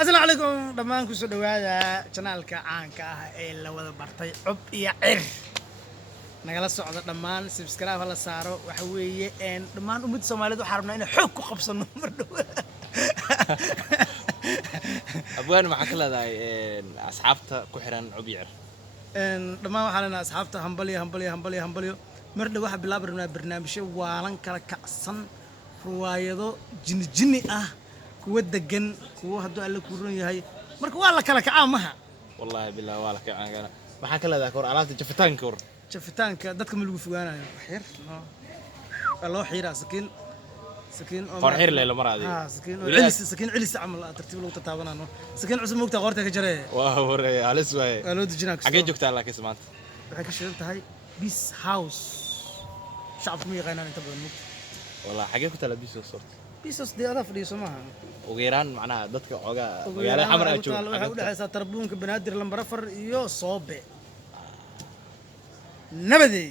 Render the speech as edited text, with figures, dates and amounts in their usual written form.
السلام عليكم دمان كسو دواada channelka caanka ah ee la wada bartay cub iyo cir nagala socdo dhamaan subscribe la saaro waxa weeye een dhamaan umad Soomaaliyeed waxa rabnaa inay xoog ku qabsano mar dhow abwaan waxa kala daay asxaabta ku xiran cub iyo cir dhamaan waxa leenahay asxaabta hambaliyo mar dhow waxa bilaabnaa barnaamijyo waalan kala kacsan ruwaayado jinni ah kuwa degan kuwa haduu alla ku run yahay marka waa la kala kacaa maha wallahi billahi waa la kacaa waxa kala daa kor alaabta jafitaanka dadka ma lagu fogaanayo xir loo xiraa sakiin oo qorxir leelo maraadi sakiin cilis amal tartiib lagu tataabanano sakiin cusub moogta qorta ka jaree waa hore alis way loo dejinaa xagee joogtaa laakiin maanta waxay ka shidan tahay peace house shacabku ma yaqaanaan inta badan moogta wallahi xagee ku tala peace house bisos deeda fadhiiso maaha ugu yaraan macnaha dadka oga magaalada xamar ay joogaan waxa u dhaxaysa tarbuunka banaadir lambar 4 iyo soobe nabadey